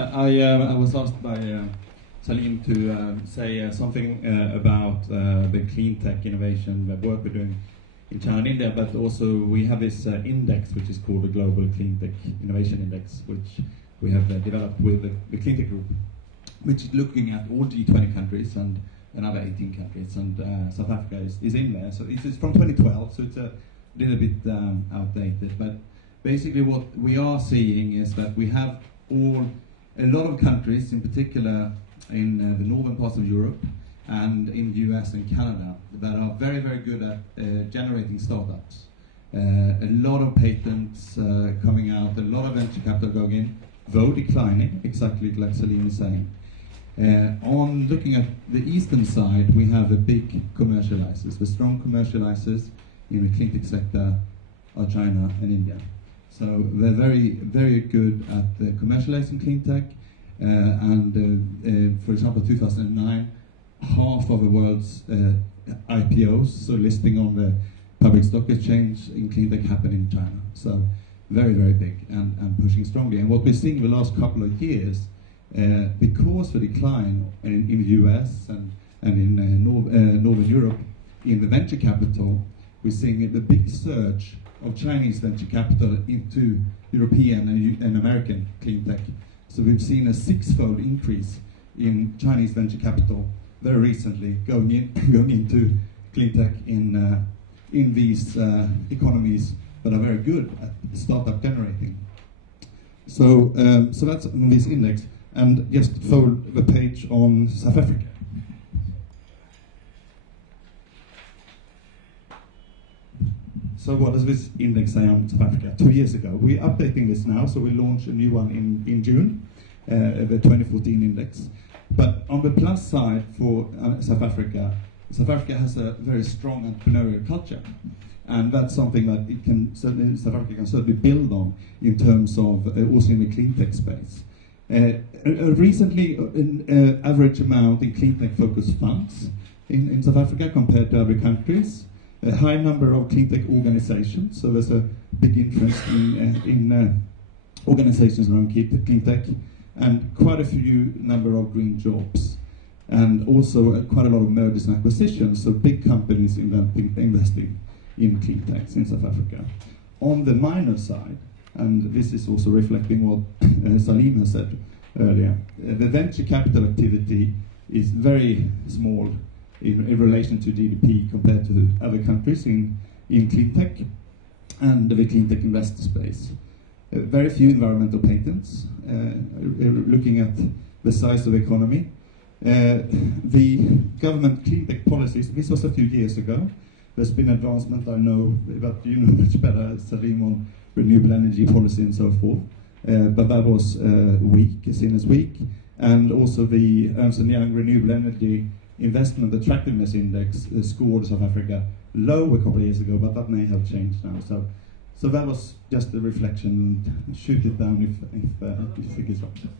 I was asked by Salim to say something about the clean tech innovation, the work we're doing in China and India, but also we have this index which is called the Global Cleantech Innovation Index, which we have developed with the Cleantech Group, which is looking at all G20 countries and another 18 countries, and South Africa is in there. So it's from 2012, so it's a little bit outdated, but basically what we are seeing is that we have a lot of countries, in particular in the northern parts of Europe and in the US and Canada, that are very, very good at generating startups. A lot of patents coming out, a lot of venture capital going in, though declining, exactly like Salim is saying. On looking at the eastern side, we have the big commercializers. The strong commercializers in the clean tech sector are China and India. So they're very, very good at commercializing clean tech. For example, 2009, half of the world's IPOs, so listing on the public stock exchange in clean tech, happened in China. So very, very big and pushing strongly. And what we're seeing the last couple of years, because of the decline in the US and in Northern Europe in the venture capital, we're seeing the big surge of Chinese venture capital into European and American clean tech. So we've seen a 6-fold increase in Chinese venture capital very recently going into clean tech in these economies that are very good at startup generating. So so that's on this index. And just fold the page on South Africa. So what does this index say on South Africa? 2 years ago. We're updating this now, so we launched a new one in June, the 2014 index. But on the plus side for South Africa has a very strong entrepreneurial culture. And that's something that South Africa can certainly build on in terms of also in the clean tech space. Recently, an average amount in clean tech focused funds in South Africa compared to other countries. A high number of clean tech organizations, so there's a big interest in organizations around clean tech, and quite a few number of green jobs, and also quite a lot of mergers and acquisitions, so big companies investing in clean tech in South Africa. On the minus side, and this is also reflecting what Salim has said earlier, the venture capital activity is very small in relation to GDP compared to the other countries in clean tech and the clean tech investor space. Very few environmental patents, looking at the size of the economy. The government clean tech policies, this was a few years ago. There's been advancement, I know, but you know much better, Salim, on renewable energy policy and so forth. But that was seen as weak. And also the Ernst & Young Renewable Energy Investment Attractiveness Index scored South Africa low a couple of years ago, but that may have changed now. So that was just a reflection, and shoot it down if you think it's wrong.